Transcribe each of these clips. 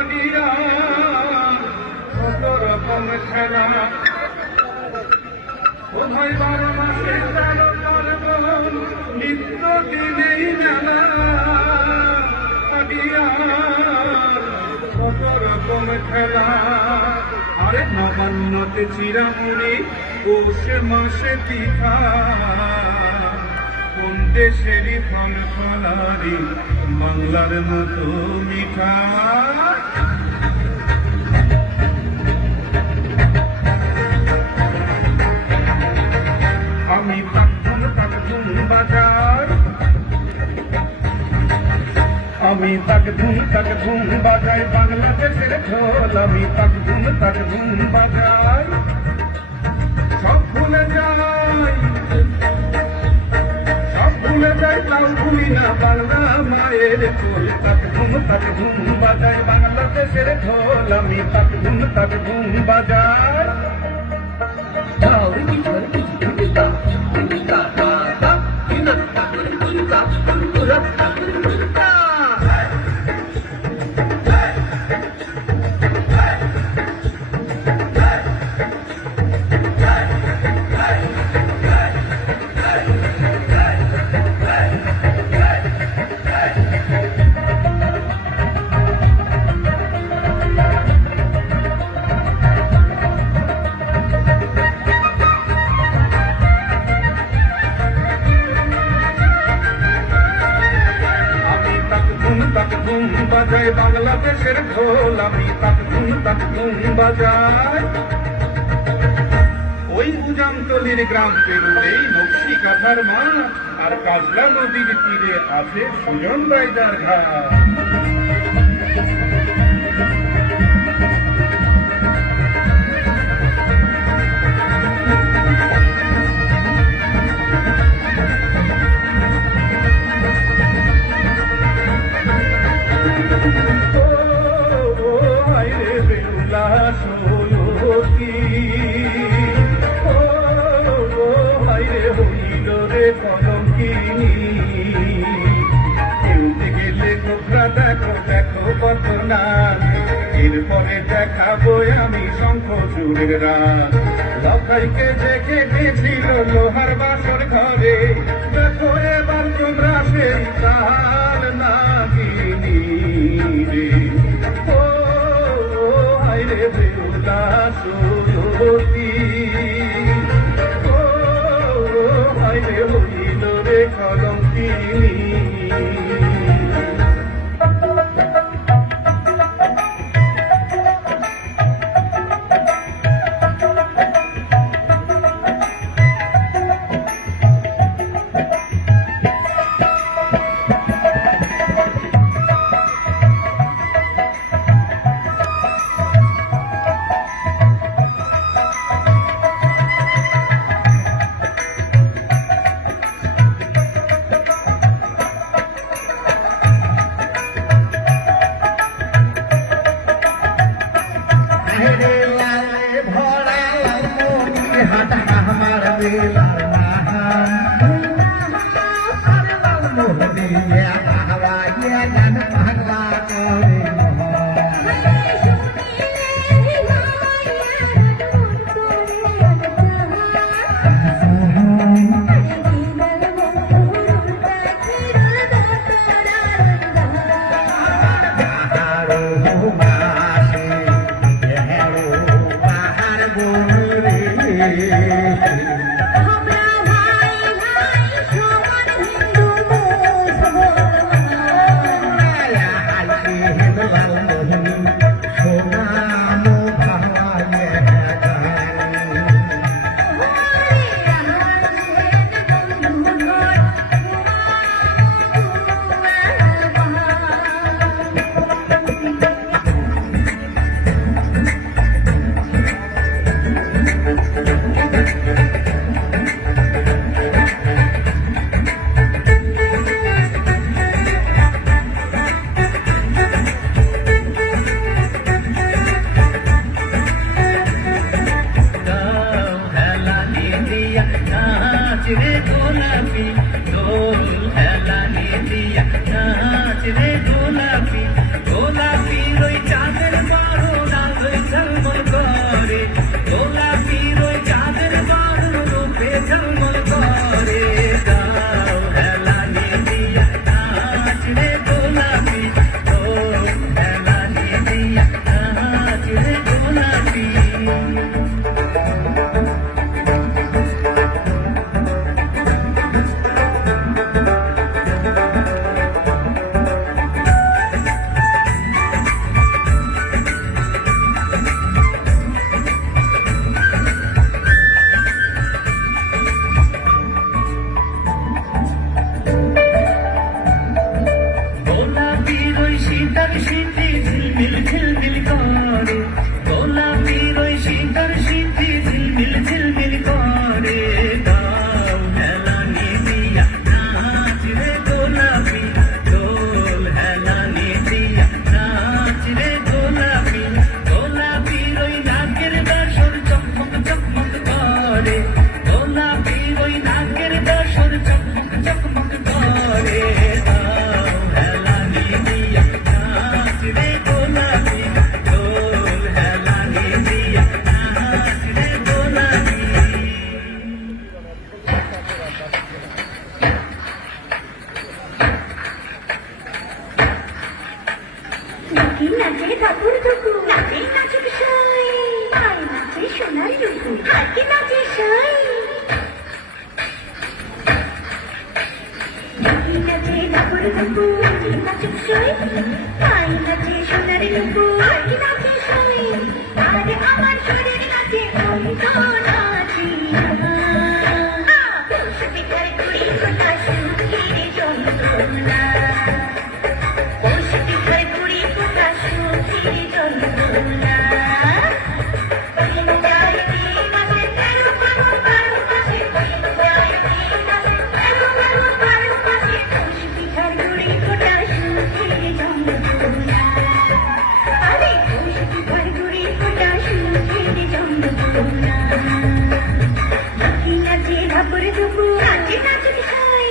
আলিয়া কত রকম খেলা ও ভাই 12 মাসে 13 পার্বণ নিত্য দিনেই মেলা আলিয়া কত রকম খেলা আরে নবান্নতে চিরামুড়ি পৌষ মাসে পিঠা কোন দেশেরই ফল ফলারি বাংলার মতো মিঠা আমি তাকধুম বাজাই আমি তাকধুম বাজাই বাংলাদেশের ঢোল আমি তাকধুম বাজাই সব ভুলে যাই তাও ভুলি না বাংলা মায়ের কোল তাকধুম বাজাই বাংলাদেশের ঢোল আমি তাকধুম বাজাই বাজাই বাংলাদেশের ঢোল আমি তাকধুম বাজাই ওই উজামতলির গ্রাম পেরুলেই নকশি কাঁথার মাঠ আর কাজলা নদীর তীরে আছে সুজন রায়দার ঘাট এরপরে দেখাবো আমি শঙ্খ চূড়ের রাত লখাইকে যে কেটেছিল লোহার বাসর ঘরে দেখো এবার তোমরা সেই তাল নাগিনী রে ও হাইরে বেউলা সুরতি ও হাইরে হইল রে কলঙ্কিনী নাকি নাচে ঠাকুর টুকু নাচে নাচুক সাই আয় নাচে সোনার টুকু হাতি নাচে সাই নাকি নাচে ঠাকুর টুকু নাচে নাচুক সাই আয় নাচে সোনার টুকু হাতি নাচে সাই আরে আমার শরীর নাচে আমি তো নাচি না পৌষ পিঠার গুড়ি ফোটা সুখের যন্ত্রণা পৌষ পিঠার গুড়ি ফোটা সুখের যন্ত্রণা যায় দিন আসে তেরো বারো বারো মাসে যায় দিন আসে তেরো বারো বারো মাসে পৌষ পিঠার গুড়ি ফোটা সুখের যন্ত্রণা আরে পৌষ পিঠার গুড়ি ফোটা সুখের যন্ত্রণা নাচি নাচে ধাপুর ধুপু নাচে নাচুক সাই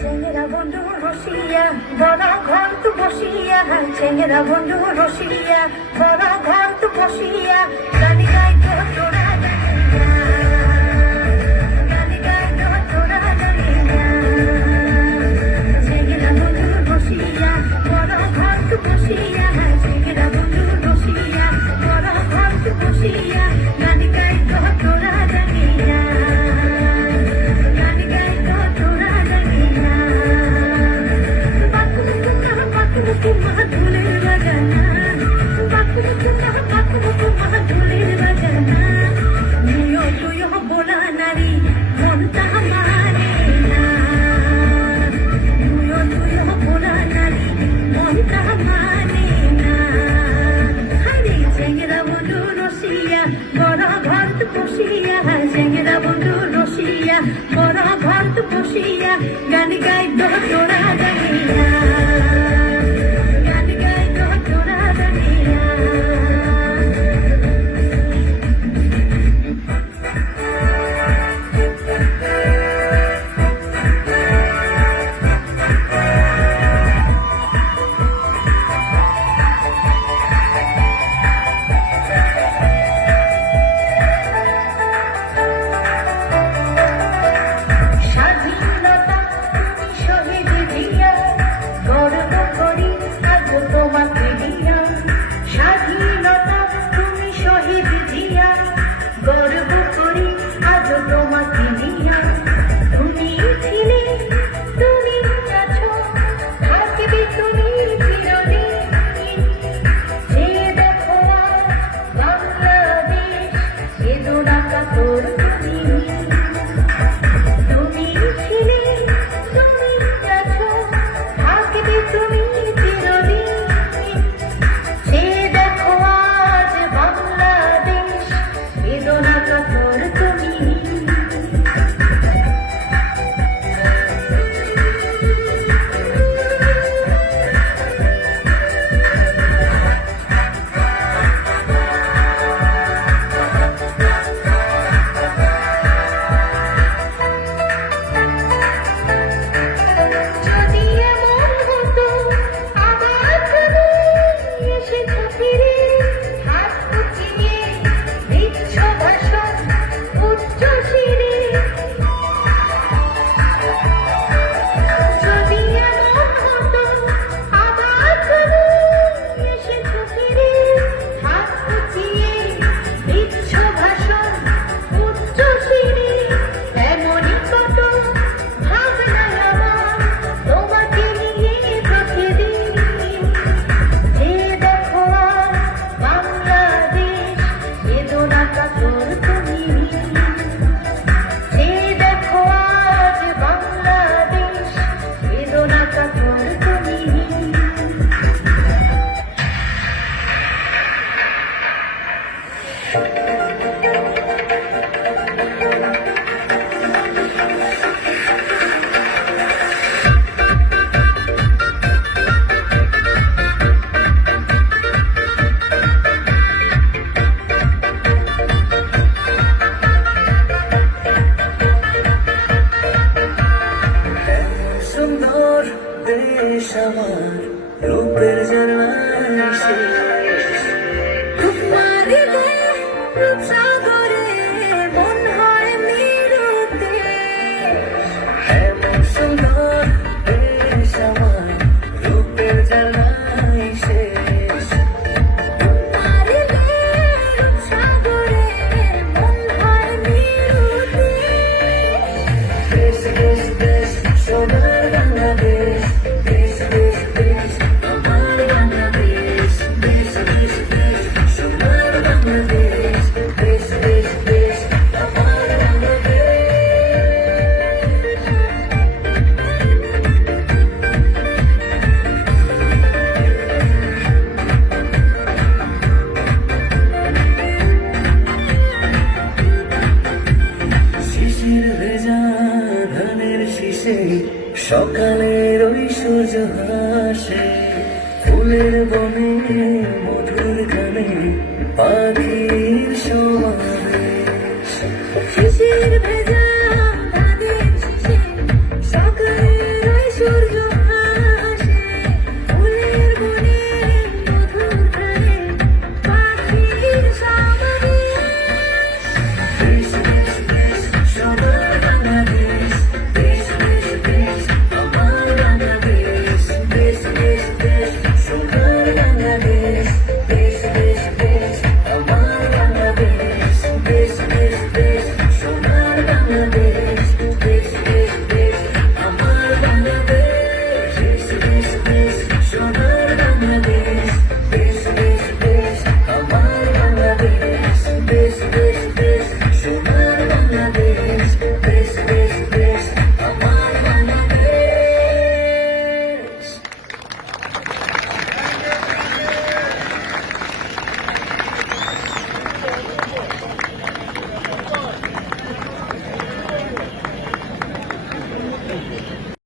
চেঙ্গেরা বন্ধু রসিয়া বড় ঘর তু বসিয়া চেঙ্গেরা বন্ধু রসিয়া বড় ঘর তু বসিয়া গানি গাই তো তোরা জানিয়া গানি গাই তো তোরা জানিয়া চেঙ্গেরা বন্ধু রসিয়া বড় ঘর তু বসিয়া চেঙ্গেরা বন্ধু রসিয়া বড় ঘর তু বসিয়া গানি গাই তো তোরা জানিয়া গানি গাই তো তোরা জানিয়া বাকুমুকু মাহাধুলের বাগানা বাকুমুকু মাহাধুলের সুন্দর দেশ আমার রূপের জানাই শেষ তোমার দিলে রূপসাগরে মন হয় নিরুতে এমন সুন্দর দেশ আমার রূপের জানাই শেষ তোমার দিলে রূপসাগরে মন হয় নিরুতে দেশ দেশ দেশ সোনার বাংলাদেশ দেশ দেশ দেশ আমার বাংলাদেশ দেশ দেশ দেশ সোনার বাংলাদেশ দেশ দেশ দেশ আমার বাংলাদেশ শিশির ভেজা ধানের শীষে সকালের ওই সূর্য হাসে ফুলের বনে